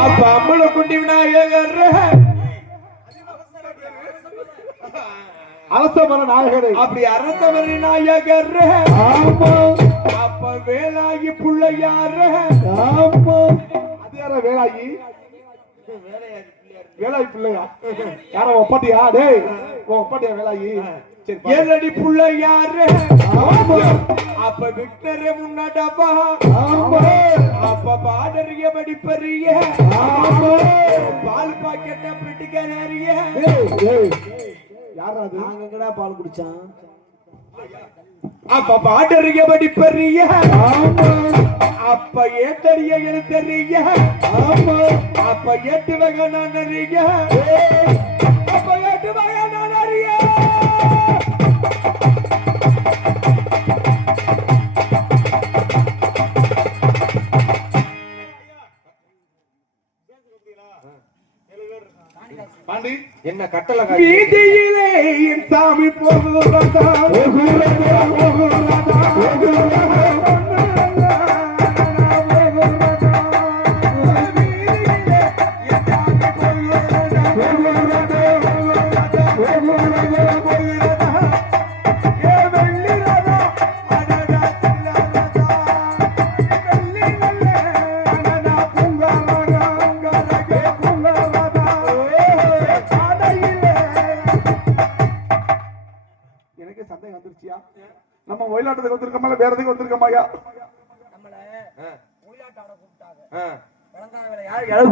அப்ப அம்பள குண்டி விநாயகர் அரசமர நாயகரே அப்படி அரசவர் விநாயகர் ஆமா. அப்ப வேலாகி புள்ளையார் ஆமா. அது யார வேலாயி? வேலாயி பிள்ளையா? யார ஒப்பாட்டியா? டேய் ஒப்பாட்டியா வேலாயி. ஏழடி புள்ளையார் அப்ப விக்டரே முன்னாடப்பா அப்ப பாடறிய படிப்பறிய யாரா நாங்க எங்கடா பால் குடிச்சான் அப்ப பாடறிய படிப்பறிய ஆமா. அப்ப ஏத்தறிய எழுத்தறிய ஆமா. அப்ப எட்டு வகை நான் அறிய. அப்ப எட்டு வகை நான் அறிய. என்ன கட்டளை வீதியிலே என் சாமி போகிறதா போகிறதா போகிறதா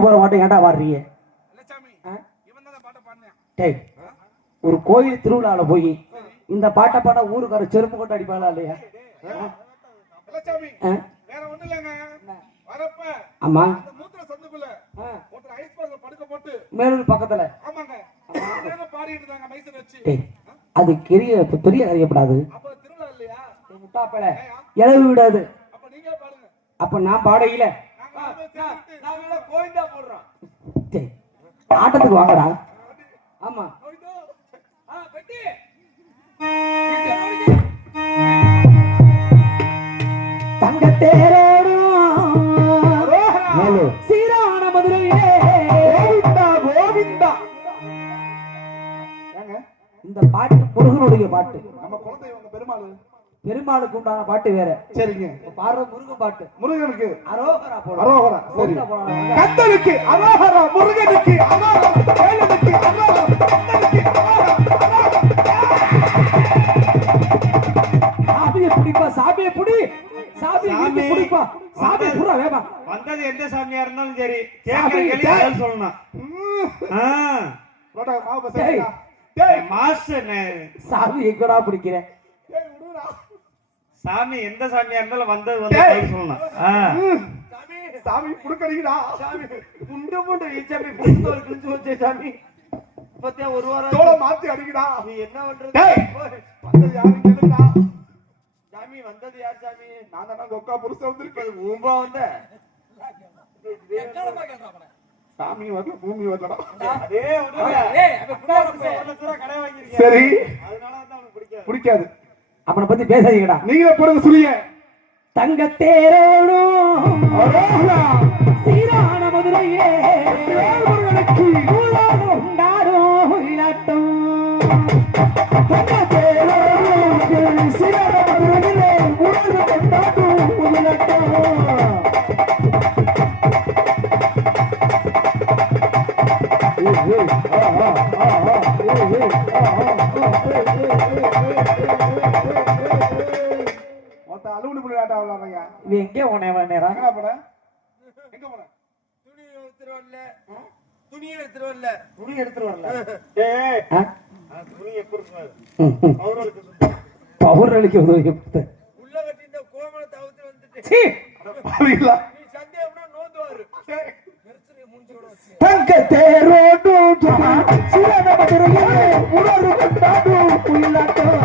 போற மாட்டேன் ஏன்டா பாடுறீங்க? ஒரு கோயில் திருவிழாவில் போய் இந்த பாட்டை பாட ஊருக்கார செருப்பு கொண்டு அடிப்பாளா இல்லையா? ஆமா. மேலூர் பக்கத்துல. அது பெரிய பெரிய அறியப்படாது. இழவு விடாது. அப்ப நான் பாடையில. ஆட்டத்துக்கு வாங்கடா. ஆமா. தங்க சீரான மதுரையே இந்த பாட்டு முருகனுடைய பாட்டு. நம்ம குழந்தை பெருமாள். பெருமாளுக்கு உண்டான பாட்டு வேற. சரிங்க. இப்ப பாடுற முருகன் பாட்டு. முருகனுக்கு. அரோகரா அரோகரா சரி. கத்தனுக்கு அரோகரா முருகனுக்கு அரோகரா வேலனுக்கு அரோகரா கத்தனுக்கு சாமியை பிடிப்பா சாமியை பிடி. சாமியை சாமி. வீட்டு பிடிப்பா சாமி புறா வேமா. வந்தது எந்த சாமியா இருந்தாலும் சரி. சாமி, கேட்கிற கேள்வி டேய். பதில் சொல்லணும் மாஸ்டர் சாமி எங்கடா பிடிக்கிறேன் சாமி எந்த சாமியா இருந்தாலும் வந்தது வந்து சொல்லணும். சாமி சாமி குடுக்கடிங்கடா சாமி. புண்டு புண்டு இச்சாமி புண்டு ஒரு கிழிச்சு வச்சே சாமி. பத்தியா ஒரு வாரம் தோலை மாத்தி அடிங்கடா நீ என்ன பண்றது? வந்தது யாரு கேளுடா? சாமி வந்தது யார் சாமி? நான் தானே தொக்கா புருஷன் வந்திருக்கேன். ஊம்பா வந்த. சாமி வரல பூமி வரலடா. அதே தூரம் கடை வாங்கியிருக்கேன். சரி. அதனால தான் அவனுக்கு பிடிக்காது. பிடிக்காது. அவனை பத்தி பேசாதீங்கடா நீங்களே போடுங்க சுரிய தங்க தேரோடும் சீரான மதுரையே உண்டாடும் இல்லாட்டம் தங்க தேரோடும் சீரான மதுரையிலே உலகம் உண்டாடும் இல்லாட்டம் மொத்த அலுவலி புள்ளி ஆட்டா விளாடுறீங்க இது எங்கே உன்னை நேரம் எங்கடா போன? எங்க போன? துணி எடுத்துட்டு வரல. துணி எடுத்துட்டு வரல. துணி எடுத்துட்டு வரல? அந்த துணி எப்படி. பவுர் அளிக்க உதவி உள்ள கட்டி இந்த கோமணத்தை அவுத்து வந்துட்டு. சந்தேகம்னா நோந்துவாரு. தங்க தேரோடும் சிறந்த மதுரையிலே உணர்வு கொண்டாடும். குயிலாட்டம்.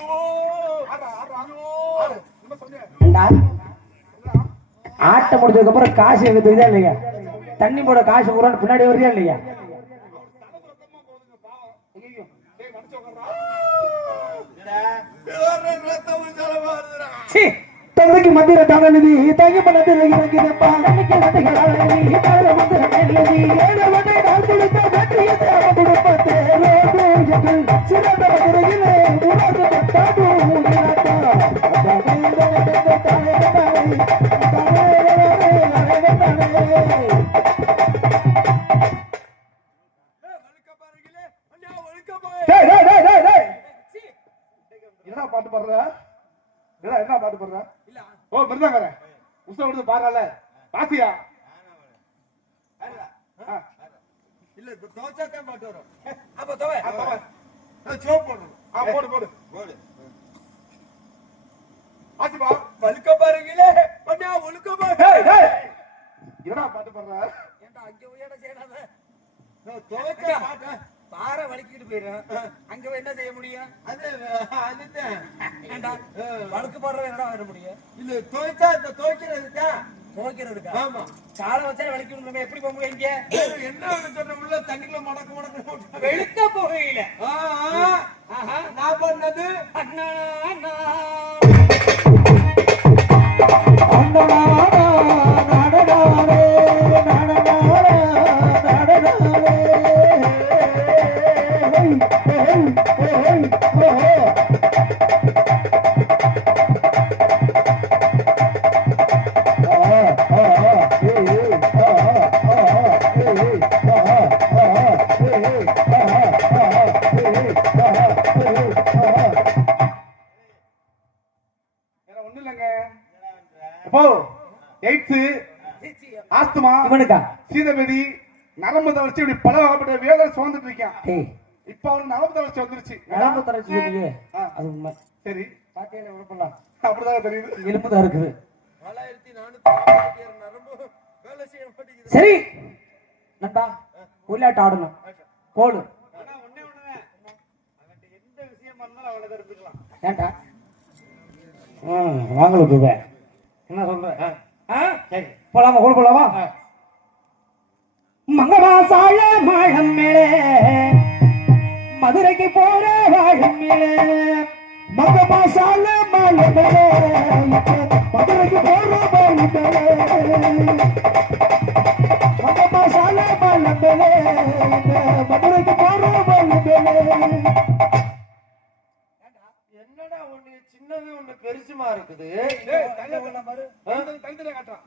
ஐயோ ஆடுறா, முடிஞ்சதுக்கு அப்புறம் காசு எங்க தெரியுதா இல்லையா? தண்ணி போட காசு போறான்னு பின்னாடி வருதா இல்லையா? தந்தைக்கு மந்திர தானநிதி தங்கி மனதில் இறங்கினப்பா தந்தைக்கு மந்திர தானநிதி தாழ மந்திர நான் கொடுத்த வெற்றியை தேவ சிறந்த மதுரையிலே என்ன பாட்டு பாடுற? என்ன என்ன பாட்டு பாடுற? இல்ல ஓ மிருதங்கர. உசை விடுது பாடுறல. பாத்தியா? இல்ல இப்ப தோச்சாத்தான் பாட்டு வரும். அப்ப தோவை ஆ, போடு போடு. போடு. ஆச்சுப்பா வழுக்க பாருங்களே அண்ணா வழுக்க பாரு டேய், டேய். என்னடா பாட்டு பாடுற? ஏன்டா அங்க உயர செய்யறாத? துவைச்சா பாட்டு? பாறை வலிக்கிட்டு போயிடும் அங்க போய் என்ன செய்ய முடியும்? அது அதுதான் ஏன்டா வழுக்கு போடுறது என்னடா வர முடியும்? இல்ல துவைச்சா இந்த துவைக்கிறது தான் துவைக்கிறதுக்கா? ஆமா. காலை வச்சா வலிக்கணும் எப்படி போக முடியும் இங்க என்ன சொன்ன தண்ணிக்குள்ள மடக்கு மடக்கு வெளுக்க போகையில. நான் பண்ணது? அண்ணா அண்ணா. இவனுக்கா சீதபதி நரம்பு தளர்ச்சி இப்படி பல வகைப்பட்ட வேலை சுமந்துட்டு இருக்கான். இப்ப அவனுக்கு நரம்பு தளர்ச்சி வந்துருச்சு. நரம்பு தளர்ச்சி ஆ. அது உண்மை. சரி. பாக்கையில உடம்பெல்லாம் அப்படிதான் தெரியுது. எலும்பு தான் இருக்குது. தொள்ளாயிரத்தி நானூத்தி நரம்பு வேலை செய்ய மாட்டேங்குது. சரி. நண்டா விளையாட்டு ஆடணும். போடு. ம் வாங்கல என்ன சொல்ற? சரி போலாமா கூட போலாமா? மங்கமாசாய மாழம் மேலே. மதுரைக்கு போற வாழும் மேலே. மங்கமாசால மாழம் மேலே. மதுரைக்கு போற வாழும் மேலே. மங்கமாசால மாழம் மேலே. மதுரைக்கு போற வாழும் மேலே. என்னடா ஒண்ணு சின்னது ஒண்ணு பெருசுமா இருக்குது? தனித்தனியா காட்டுறான்.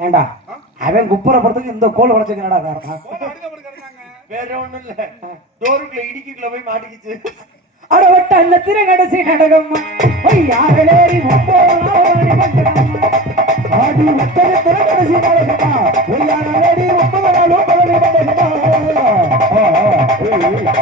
இந்தா. அவன் குப்புற போறதுக்கு இந்த கோல் உடைச்சுக்கு என்னடா காரணம் வேற ஒண்ணும் இல்ல. டோருக்குள்ள இடிக்குள்ள போய் மாட்டிக்கிச்சு. அடவட்ட அந்த ஒத்தனை திரைகடைசி நடகமா யாரேறி ஆ?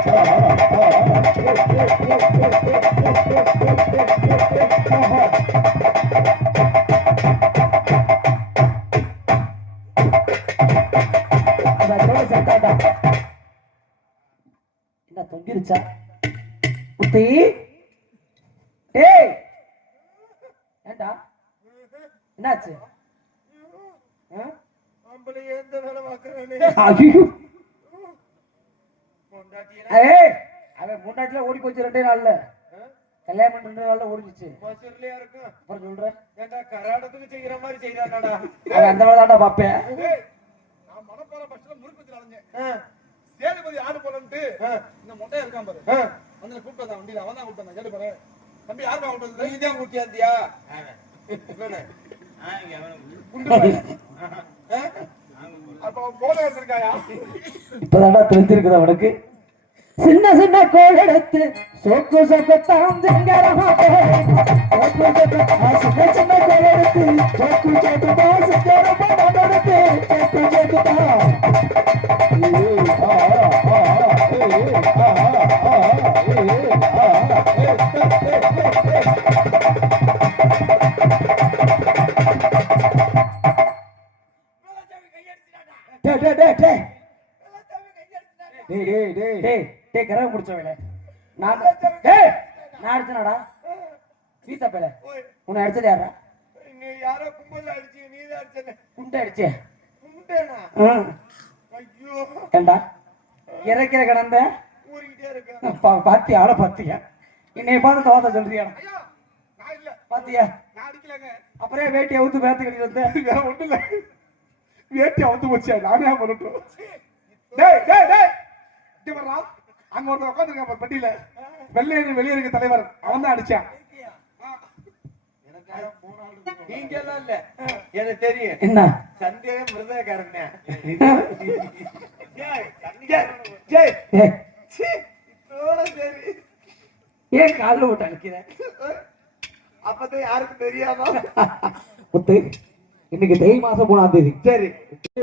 நம்மளையே எந்த வேலை பார்க்கறானே ஐயோ. ஏய்! அவன் முன்னாடில ஓடி போச்சு ரெண்டே நாள்ல. ரெண்டு நாள்ல ஓடிச்சு இருக்கும். அப்புறம் சொல்றேன் ஏன்டா கராடத்துக்கு செய்யற மாதிரி செய்யறானடா அவன் அந்த மாதிரி தான்டா பாப்பேன் நான் மணப்பாறை பஸ்ல முறுக்கு அலைஞ்சேன். சேதுபதி ஆடு போலன்ட்டு இந்த மொட்டையா இருக்கான் பாரு. வந்து கூப்பிட்டு வந்தான் வண்டியில. அவன் தான் கூப்பிட்டு வந்தான். கேட்டு பாரு. தம்பி யாருப்பா கூப்பிட்டு வந்தது? நீதான் கூட்டியாந்தியா அப்ப அவன் போன வச்சிருக்காயா இப்பதான்டா தெரிஞ்சிருக்குது அவனுக்கு. சின்ன சின்ன கோல் எடுத்து சொக்கு சொக்கு தாம் திங்கரமாவே சொக்கு சொக்கு சின்ன சின்ன டேய் கரவை முடிச்சவனே நான் டேய் நான் அடிச்சனடா? சீதா பேல உன்னை அடிச்சது யாரா நீ யாரோ கும்பல்ல அடிச்சு நீ தான் அடிச்சே குண்டை அடிச்சே. ம் ஐயோ. ஏண்டா? இறக்கிற கடந்த ஊறிக்கிட்டே இருக்கேன். பா- பாத்தியா? ஆள பாத்தியா? என்னைய பார்த்து தோத்த சொல்றியா? ஐயா நான் இல்ல. பாத்தியா? அப்புறம் வேட்டி அவுத்து பேத்து கட்டி வந்த? வேற ஒண்ணும் இல்ல. வேட்டி அவுத்து போச்சா. நானே பண்ணட்டும் டேய் டேய் டேய். இங்க வர்றா? அங்க ஒருத்தன் உட்காந்துருக்கான் பெட்டியில. வெள்ளை வெளியே தலைவர் அவன் தான் அடிச்சான் நீங்க எல்லாம் இல்ல. எனக்கு தெரியும். என்ன? சந்தேகம் மிருதகாரன் ஏன் காலில் விட்டு அடிக்கிற? அப்பதான் யாருக்கும் தெரியாதா முத்து இன்னைக்கு தை மாசம் மூணாம் தேதி. சரி.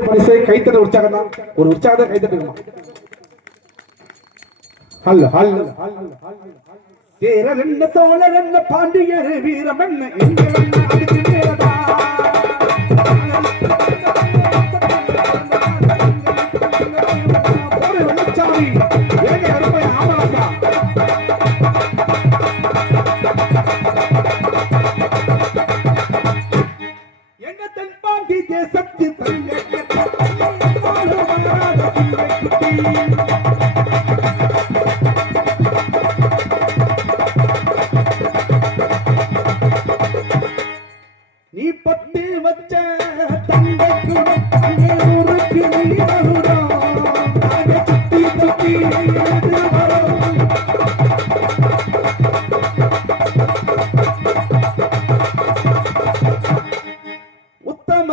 பரிசை கைத்தட்ட உற்சாகம் தான் ஒரு உற்சாகத்தை கைத்தட்டுமா? ஹல் ஹல். தேரர் என்ன தோழர் என்ன பாண்டியர் வீரம் என்ன எங்கள் என்ன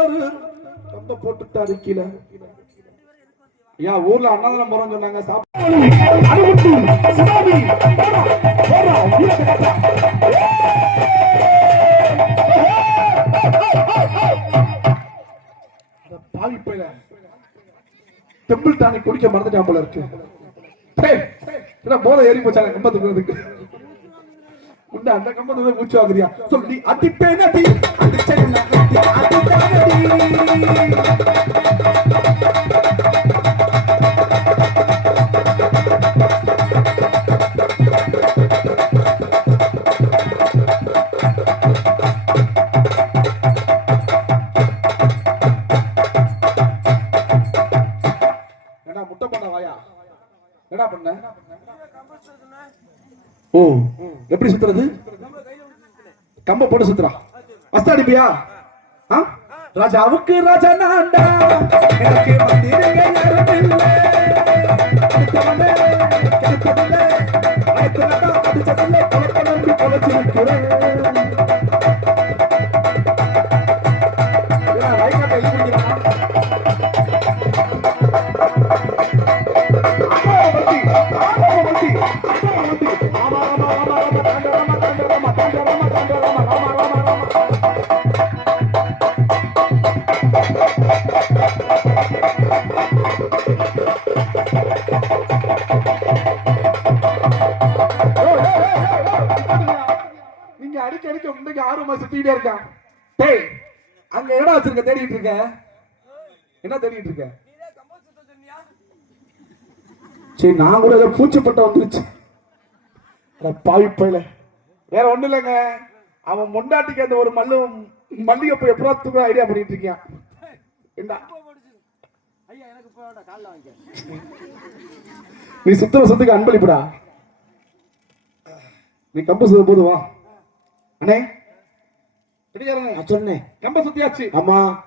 யாரு ரொம்ப போட்டுட்டாரு கீழே ஐயா ஊர்ல அண்ணாதனம் போறோம் சொன்னாங்க டெம்பிள் டானிக் குடிக்க மறந்துட்டான் போல இருக்கு போதை ஏறி போச்சாங்க கம்பத்துக்கு உண்டா அந்த கம்பத்துல மூச்சு வாங்குறியா சொல்லி அடிப்பேன் அடி அடிச்சேன் என்ன பண்ண ஓ. எப்படி சுத்துறது? கம்ப போட்டு சுத்துறா. அஸ்தாடிப்பியா ஆ? ராஜாவுக்கு ராஜா நான்டா எனக்கு முன்னைக்கு சுத்திட்டே இருக்கான். டேய் அங்க இடம் வச்சிருக்க? தேடிட்டு இருக்க. என்ன தேடிட்டு இருக்க? சரி நான் கூட ஏதோ பூச்சிப்பட்ட வந்துருச்சு. பாவிப்பையில வேற ஒண்ணு இல்லைங்க. அவன் முண்டாட்டிக்கு அந்த ஒரு மல்லு மல்லிகை போய் எப்படா தூக்க ஐடியா பண்ணிட்டு இருக்கியான். என்ன நீ சுத்துற சுத்துக்கு அன்பளிப்புடா. நீ கம்பு சுத்த போது வா. அண்ணே. சொன்னேன். கம்ப சுத்தியாச்சு. ஆமா.